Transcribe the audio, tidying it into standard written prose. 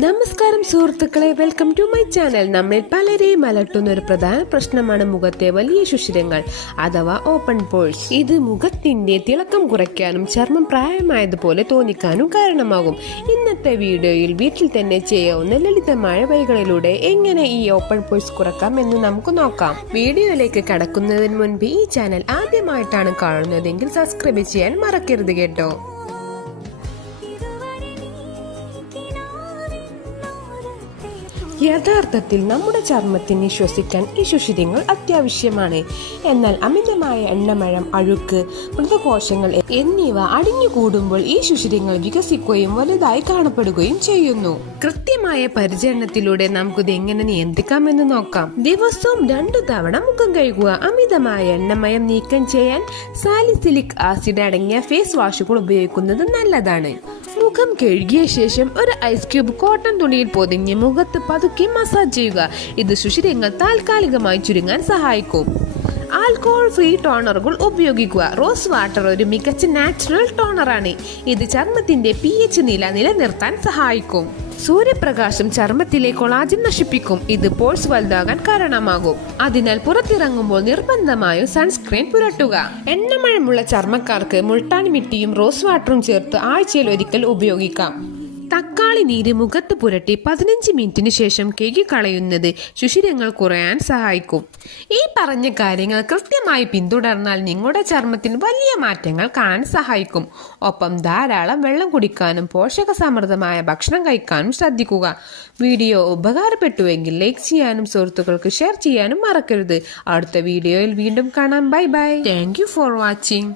നമസ്കാരം സുഹൃത്തുക്കളെ, welcome to my channel. നമ്മിൽ പലരെയും അലട്ടുന്ന ഒരു പ്രധാന പ്രശ്നമാണ് മുഖത്തെ വലിയ ശുഷിരങ്ങൾ അഥവാ ഓപ്പൺ പോഴ്സ്. ഇത് മുഖത്തിന്റെ തിളക്കം കുറയ്ക്കാനും ചർമ്മം പ്രായമായതുപോലെ തോന്നിക്കാനും കാരണമാകും. ഇന്നത്തെ വീഡിയോയിൽ വീട്ടിൽ തന്നെ ചെയ്യാവുന്ന ലളിതമായ വഴികളിലൂടെ എങ്ങനെ ഈ ഓപ്പൺ പോഴ്സ് കുറക്കാം എന്ന് നമുക്ക് നോക്കാം. വീഡിയോയിലേക്ക് കടക്കുന്നതിന് മുൻപ് ഈ ചാനൽ ആദ്യമായിട്ടാണ് കാണുന്നതെങ്കിൽ സബ്സ്ക്രൈബ് ചെയ്യാൻ മറക്കരുത് കേട്ടോ. യഥാർത്ഥത്തിൽ നമ്മുടെ ചർമ്മത്തിന് ശ്വസിക്കാൻ ഈ സുഷിരങ്ങൾ അത്യാവശ്യമാണ്. എന്നാൽ അമിതമായ എണ്ണമയം, അഴുക്ക്, മൃതകോശങ്ങൾ എന്നിവ അടിഞ്ഞുകൂടുമ്പോൾ ഈ സുഷിരങ്ങൾ വികസിക്കുകയും വലുതായി കാണപ്പെടുകയും ചെയ്യുന്നു. കൃത്യമായ പരിചരണത്തിലൂടെ നമുക്കിത് എങ്ങനെ നിയന്ത്രിക്കാമെന്ന് നോക്കാം. ദിവസവും 2 തവണ മുഖം കഴുകുക. അമിതമായ എണ്ണമയം നീക്കം ചെയ്യാൻ സാലിസിലിക് ആസിഡ് അടങ്ങിയ ഫേസ് വാഷുകൾ ഉപയോഗിക്കുന്നത് നല്ലതാണ്. മുഖം കഴുകിയ ശേഷം ഒരു ഐസ് ക്യൂബ് കോട്ടൺ തുണിയിൽ പൊതിഞ്ഞ് മുഖത്ത് പതുക്കെ മസാജ് ചെയ്യുക. ഇത് സുഷിരങ്ങൾ താൽക്കാലികമായി ചുരുങ്ങാൻ സഹായിക്കും. ആൽക്കഹോൾ ഫ്രീ ടോണറുകൾ ഉപയോഗിക്കുക. റോസ് വാട്ടർ ഒരു മികച്ച നാച്ചുറൽ ടോണറാണ്. ഇത് ചർമ്മത്തിന്റെ pH നില നിലനിർത്താൻ സഹായിക്കും. സൂര്യപ്രകാശം ചർമ്മത്തിലെ കൊളാജൻ നശിപ്പിക്കും. ഇത് പോഴ്സ് വലുതാകാൻ കാരണമാകും. അതിനാൽ പുറത്തിറങ്ങുമ്പോൾ നിർബന്ധമായും സൺസ്ക്രീൻ പുരട്ടുക. എണ്ണമയമുള്ള ചർമ്മക്കാർക്ക് മുൾട്ടാൻ മിട്ടിയും റോസ് വാട്ടറും ചേർത്ത് ആഴ്ചയിൽ ഒരിക്കൽ ഉപയോഗിക്കാം. തക്കാളി നീര് മുഖത്ത് പുരട്ടി 15 മിനിറ്റിന് ശേഷം കഴുകിക്കളയുന്നത് സുഷിരങ്ങൾ കുറയാൻ സഹായിക്കും. ഈ പറഞ്ഞ കാര്യങ്ങൾ കൃത്യമായി പിന്തുടർന്നാൽ നിങ്ങളുടെ ചർമ്മത്തിൽ വലിയ മാറ്റങ്ങൾ കാണാൻ സഹായിക്കും. ഒപ്പം ധാരാളം വെള്ളം കുടിക്കാനും പോഷകസമൃദ്ധമായ ഭക്ഷണം കഴിക്കാനും ശ്രദ്ധിക്കുക. വീഡിയോ ഉപകാരപ്പെട്ടുവെങ്കിൽ ലൈക്ക് ചെയ്യാനും സുഹൃത്തുക്കൾക്ക് ഷെയർ ചെയ്യാനും മറക്കരുത്. അടുത്ത വീഡിയോയിൽ വീണ്ടും കാണാം. Bye bye. Thank you for watching.